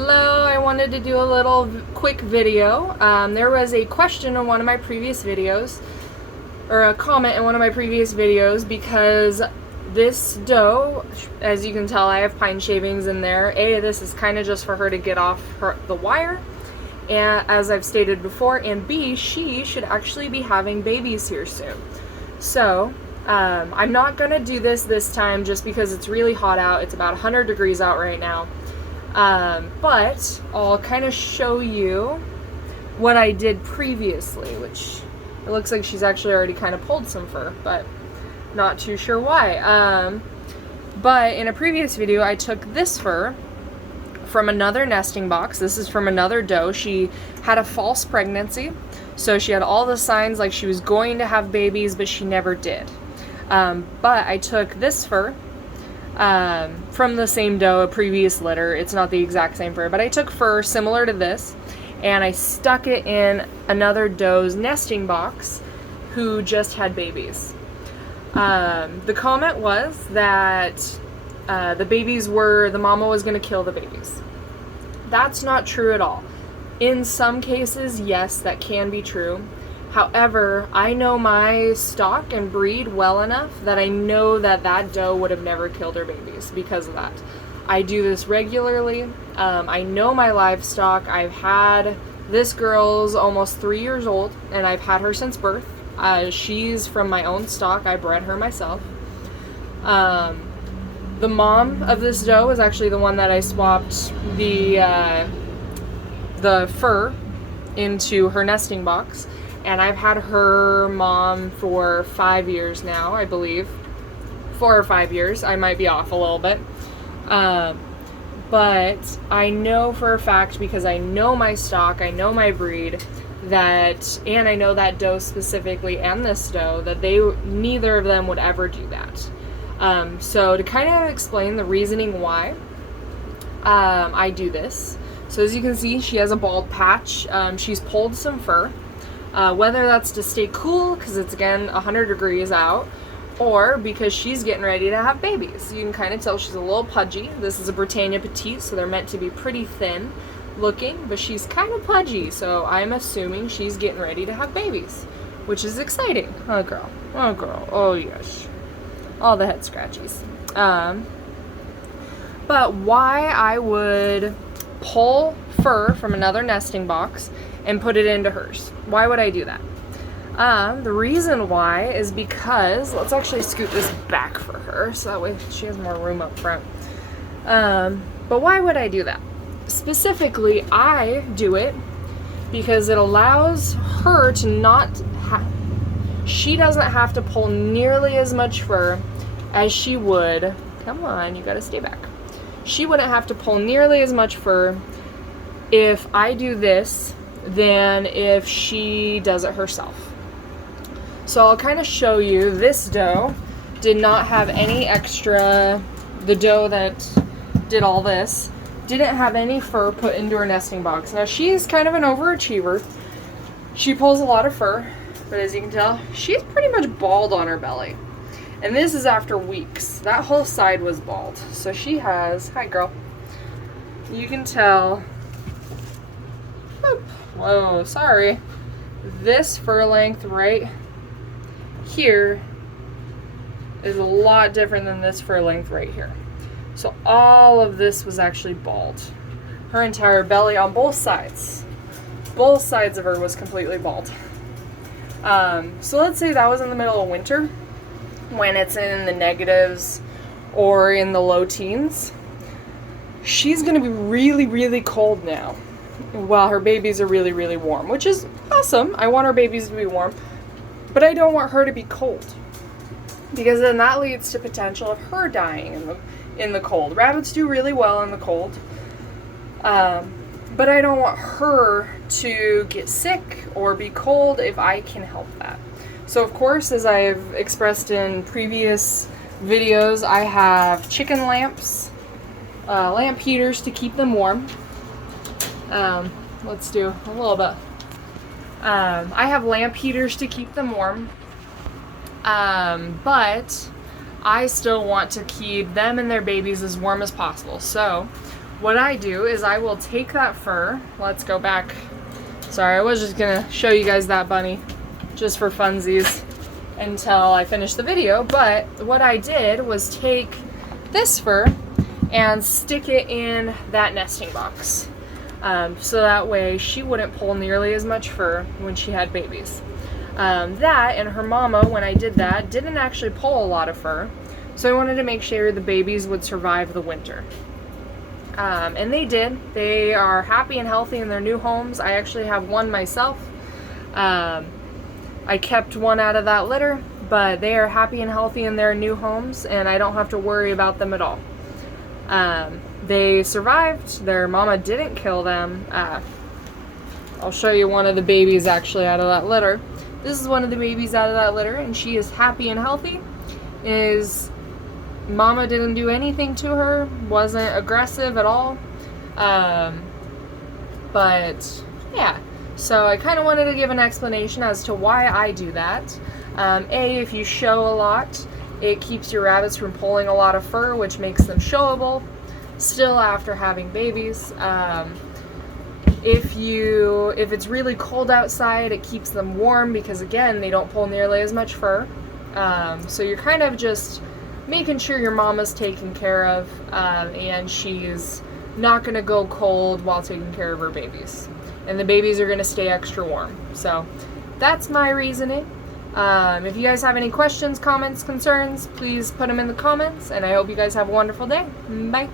Hello, I wanted to do a little quick video. There was a question in one of my previous videos, or a comment in one of my previous videos, because this doe, as you can tell, I have pine shavings in there. This is kind of just for her to get off the wire, and as I've stated before, and B, she should actually be having babies here soon. So, I'm not going to do this time just because it's really hot out. It's about 100 degrees out right now. But I'll kind of show you what I did previously, which it looks like she's actually already kind of pulled some fur, but not too sure why. But in a previous video, I took this fur from another nesting box. This is from another doe. She had a false pregnancy, so she had all the signs like she was going to have babies, but she never did. But I took this fur from the same doe, a previous litter. It's not the exact same fur, but I took fur similar to this and I stuck it in another doe's nesting box who just had babies. The comment was that the mama was going to kill the babies. That's not true at all. In some cases, yes, that can be true. However, I know my stock and breed well enough that I know that that doe would have never killed her babies because of that. I do this regularly. I know my livestock. I've had this girl's almost 3 years old, and I've had her since birth. She's from my own stock. I bred her myself. The mom of this doe is actually the one that I swapped the fur into her nesting box. And I've had her mom for 5 years now, I believe. 4 or 5 years. I might be off a little bit. But I know for a fact, because I know my stock, I know my breed, and I know that doe specifically and this doe, that neither of them would ever do that. So to kind of explain the reasoning why I do this. So as you can see, she has a bald patch. She's pulled some fur. Whether that's to stay cool, because it's again 100 degrees out, or because she's getting ready to have babies. You can kind of tell she's a little pudgy. This is a Britannia Petite, so they're meant to be pretty thin looking, but she's kind of pudgy, so I'm assuming she's getting ready to have babies, which is exciting. Oh girl, oh girl, oh yes. All the head scratchies. But why I would pull fur from another nesting box and put it into hers. Why would I do that? The reason why is because, let's actually scoot this back for her so that way she has more room up front. But why would I do that? Specifically, I do it because it allows her to she doesn't have to pull nearly as much fur as she would. Come on, you gotta stay back. She wouldn't have to pull nearly as much fur if I do this than if she does it herself. So I'll kind of show you. This doe did not have any extra. The doe that did all this didn't have any fur put into her nesting box. Now she's kind of an overachiever. She pulls a lot of fur, but as you can tell, she's pretty much bald on her belly. And this is after weeks. That whole side was bald. So she has, hi girl, you can tell, whoa, sorry. This fur length right here is a lot different than this fur length right here. So all of this was actually bald. Her entire belly on both sides of her was completely bald. So let's say that was in the middle of winter when it's in the negatives or in the low teens. She's gonna be really, really cold now, while her babies are really, really warm, which is awesome. I want our babies to be warm, but I don't want her to be cold, because then that leads to potential of her dying in the cold. Rabbits do really well in the cold, but I don't want her to get sick or be cold if I can help that. So of course, as I've expressed in previous videos, I have chicken lamps, lamp heaters to keep them warm. Let's do a little bit. I have lamp heaters to keep them warm, but I still want to keep them and their babies as warm as possible. So what I do is I will take that fur. Let's go back. Sorry, I was just gonna show you guys that bunny just for funsies until I finished the video, but what I did was take this fur and stick it in that nesting box. So that way she wouldn't pull nearly as much fur when she had babies. That and her mama, when I did that, didn't actually pull a lot of fur, so I wanted to make sure the babies would survive the winter. And they did. They are happy and healthy in their new homes. I actually have one myself. I kept one out of that litter, but they are happy and healthy in their new homes, and I don't have to worry about them at all. They survived. Their mama didn't kill them. I'll show you one of the babies actually out of that litter. This is one of the babies out of that litter, and she is happy and healthy. Mama didn't do anything to her, wasn't aggressive at all. But yeah, so I kind of wanted to give an explanation as to why I do that. If you show a lot, it keeps your rabbits from pulling a lot of fur, which makes them showable still after having babies. If it's really cold outside, it keeps them warm because, again, they don't pull nearly as much fur. So you're kind of just making sure your mama's taken care of, and she's not going to go cold while taking care of her babies. And the babies are going to stay extra warm. So that's my reasoning. If you guys have any questions, comments, concerns, please put them in the comments, and I hope you guys have a wonderful day. Bye.